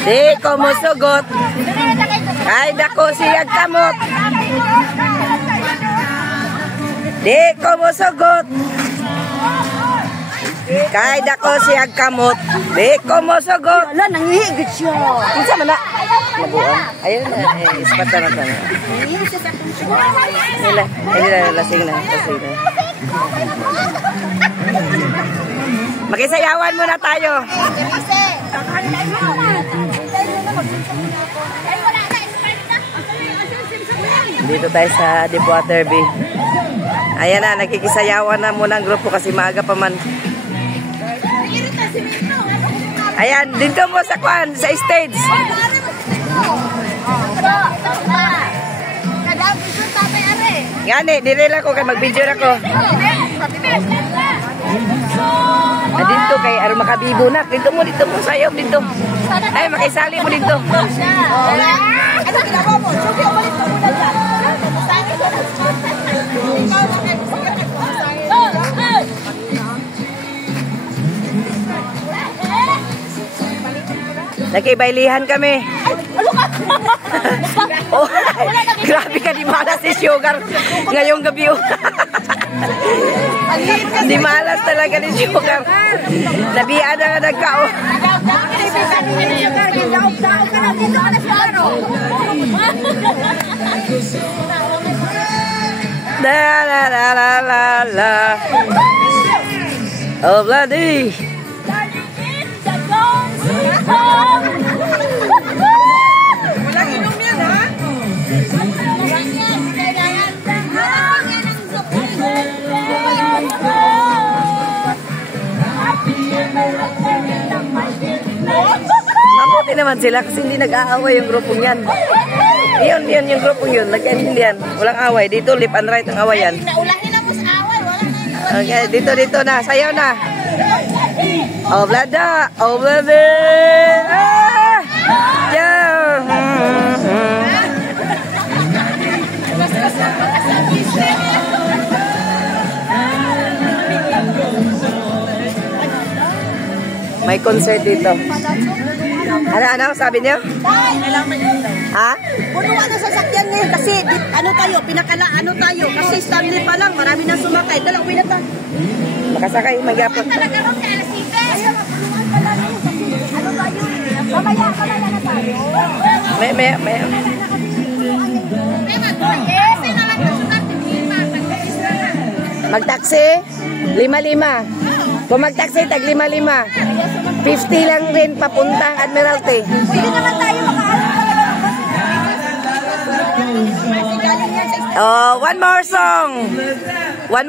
Di ko musugot. Kahit ako siyag kamot. Di ko musugot. Kahit ako siyag kamot. Di ko musugot. Wala, nangihigit siya. Kinsa man na? Ayun na, ispata na ito. Lasing na. Makisayawan muna tayo. Dito tayo sa Deepwater Bay. Ayan na, nakikisayawan na muna ang grupo kasi maaga pa man. Ayan, dito mo sa kwan, sa stage. Gani, dire lang ko kay mag-video na ko. Dito kay aro makabibo na. Dito mo sayo dito. Ay, makisali mo dito. Ano ginawa mo? Subi ako dito muna dyan. Nakibailihan kami. Oh, grabe ka, di malas si Sugar ngayong gabi. Di malas talaga ni Sugar. Nabian na nagkao. La. Oh, bloody. Walang inom yan, ha? Mabuti naman sila kasi hindi nag-aaway yung grupong yan. Yun, yung grupong yun. Nagkaintindihan. Walang away. Dito, lip and right ang awayan. Naulahin na po sa away. Wala na. Okay, dito na. Sayaw na. Oh, blada. Oh, blada. Yeah. May concert dito. Ano sabi niyo? Ha? Punuan na sasakyan niya kasi ano tayo kasi Stanley pa lang marami nang sumakay. Dalaw uwi na ta. Makasakay magyapon. Talaga ron kay alas 7. Punuan pa lang yun kasi ano tayo? Mamaya na tayo. May. Mag-taxi? 5-5. Kung mag-taxi, tag 5-5. 50 lang rin papuntang Admiralty. Hindi naman tayo Oh, one more song. One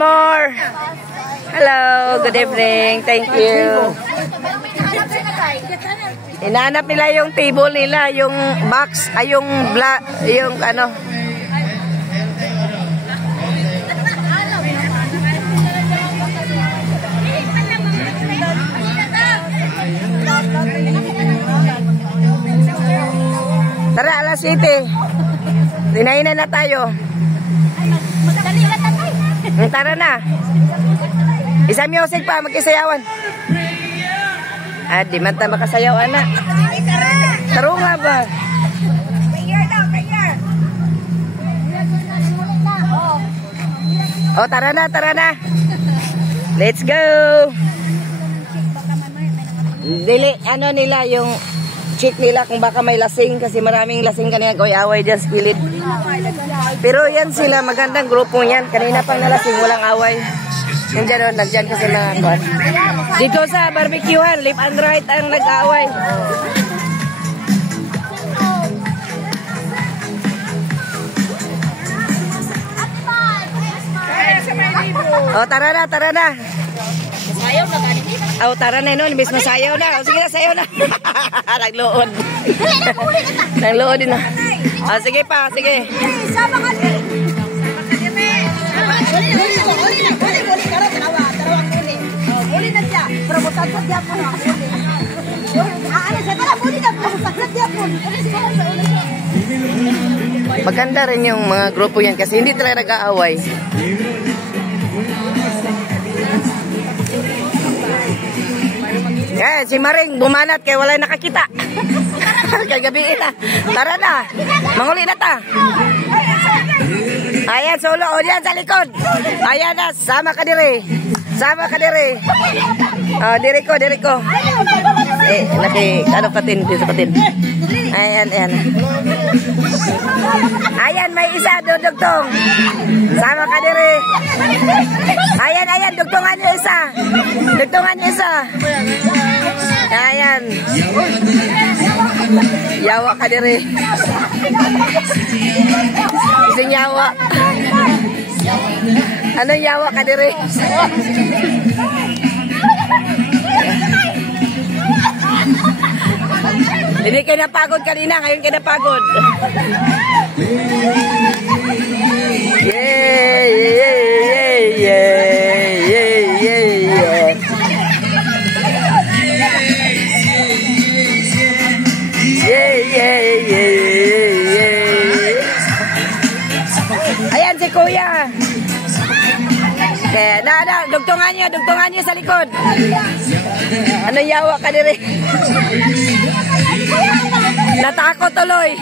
more. Hello, good evening. Thank you. Inaanap nila yung table nila, yung box, ay yung ano. Tara, alas 7. Dinainan na tayo. Tara na. Isa music pa, magkisayawan. Di man ta makasayaw, anak. Taro nga ba? Oh, tara na. Let's go. Dili, ano nila yung check nila kung baka may lasing kasi maraming lasing kanina away dyan sa gilid. Pero yan sila, magandang grupo yan. Kanina pang nalasing, walang away. Nandyan kasi mga kuwan. Dito sa barbecuehan, left and right ang nag-away. Oh, tara na. Sayaw na galing. Oh, tara na nun, imbes masayaw na. Oh, sige na, sayaw na. Nagluod. Nagluod din na. Oh, sige pa, sige. Sama ka din. Uli na siya. Pero butagod niya po na. Ano siya? Tara, uli na. Butagod niya po. Maganda rin yung mga grupo yan kasi hindi talaga nag-aaway. Eh, si Maring bumanat kaya wala nakakita. Kagabiin na. Tara na. Manguli na ta. Ayan, solo. O diyan sa likod. Ayan na. Sama ka diri. Sama ka diri. Diri ko. Ano patin. Ayan. Ayan, may isa. Dugtong. Sama ka diri. Ayan. Dugtungan niyo isa. Ayan. Yawa ka diri. Isang yawa. Anong yawa ka diri? Hindi kayo napagod kanina, ngayon kayo napagod. Ayan si Kuya. Dugtungan niyo sa likod. Ano yawa ka diri? Natakot tuloy.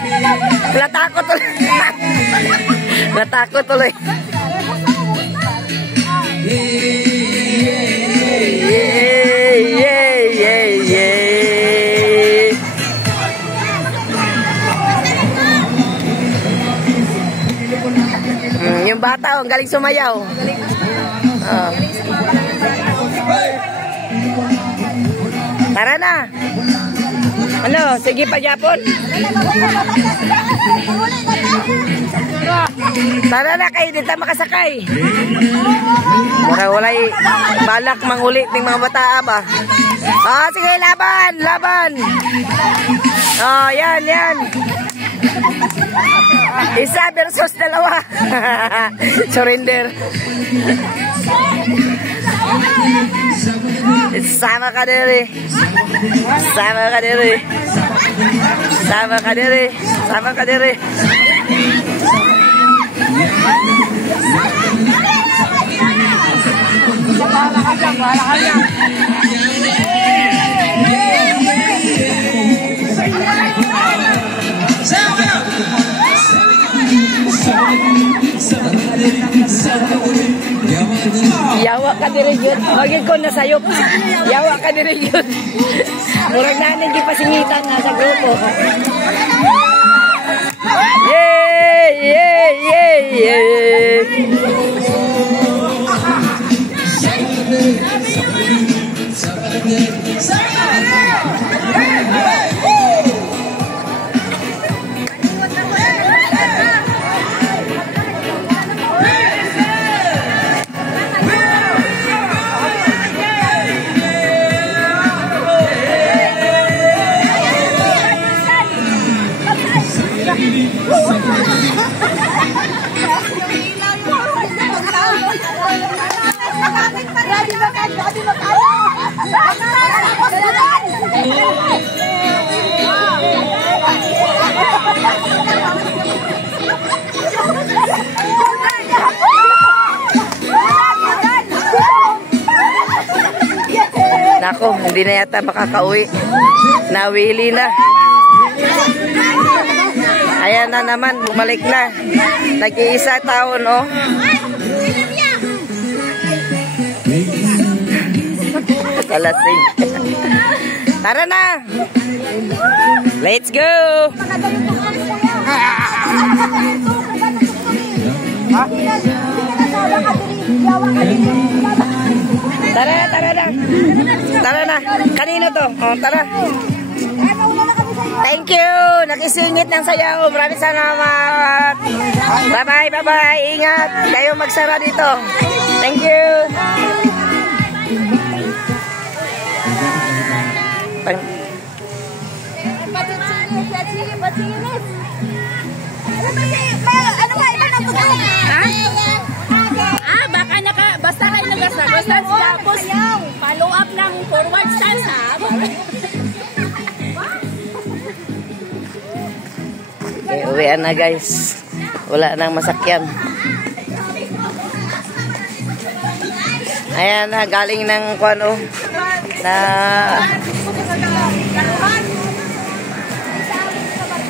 Yung bata, ang galing sumayaw. Tara na. Ano, sige pa Japon. Tara na kayo, dito makasakay. Walay balak manguli ng mga bata ba. Sige, laban. Yan. Isa versus dalawa. Surrender. Sama ka diri. Yawa ka diri yun. Magig ko na sayop. Yawa ka diri yun. Murag nanin di pasingitan na sa grupo. Nako, hindi na yata makakauwi. Nawili na. Ayan na naman, bumalik na. Nag-iisa taon, oh. Kalasing. Tara na. Let's go. Tara na. Kanino to? Tara. Thank you. Nakisingit ng sayaw. Maraming salamat. Bye-bye. Ingat. Kayo magsara dito. Thank you. Basta kayo nagasa. Tapos follow up ng forward stance, ha? Okay, uwian na guys. Wala nang masakyan. Ayan, galing ng kuano na...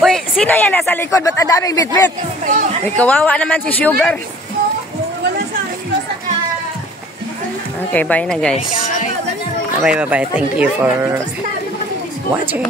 Uy, sino yan nasa likod? Ba't ang daming bitbit? May kawawa naman si Sugar. Okay, bye na guys. Bye. Thank you for watching.